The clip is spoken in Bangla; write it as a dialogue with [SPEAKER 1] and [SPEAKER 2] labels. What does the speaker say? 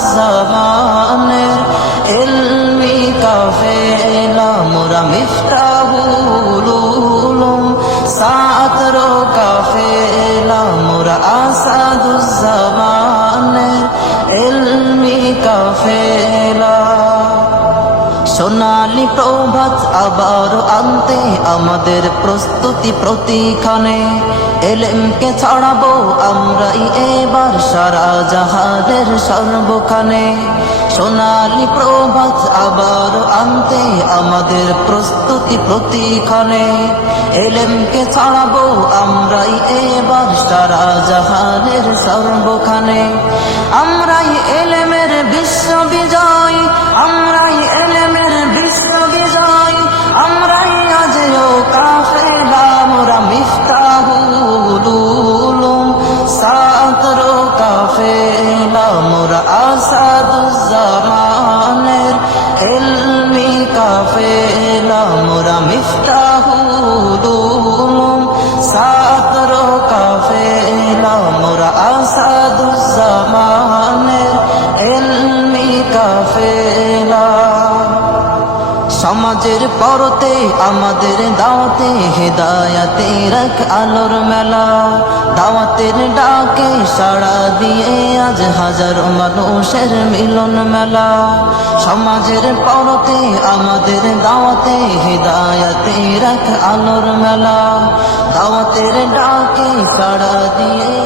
[SPEAKER 1] আসাদুজ্জামানের ইলমি কাফেলা মোরা মিফতাহুলুলুম সাতরো কাফেলা মোরা সোনালি প্রভাত আবার আনতে আমাদের প্রস্তুতি প্রতিক্ষণে এলেমকে ছড়াবো আমরাই এবার সারা জাহানের সর্বখানে। সোনালি প্রভাত আবার আনতে আমাদের প্রস্তুতি প্রতিক্ষণে এলেমকে ছড়াবো আমরাই এবার সারা জাহানের সর্বখানে। আমরাই এলেমের বিশ্ববিজয় আসাদুজ্জামানের ইলমি কাফেলা, মোরা কাফেলা, মোরা ইলমি কাফেলা। সমাজের পরতে, আমাদের দাওয়াতে, হেদায়াতের এক আলোর মেলা। দাওয়াতের ডাকে সাড়া দিয়ে আজ হাজার মানুষের মিলন মেলা। সমাজের পরতে, আমাদের দাওয়াতে, হৃদায়তে রাখ আলোর মেলা। দাওয়াতের ডাকে সাড়া দিয়ে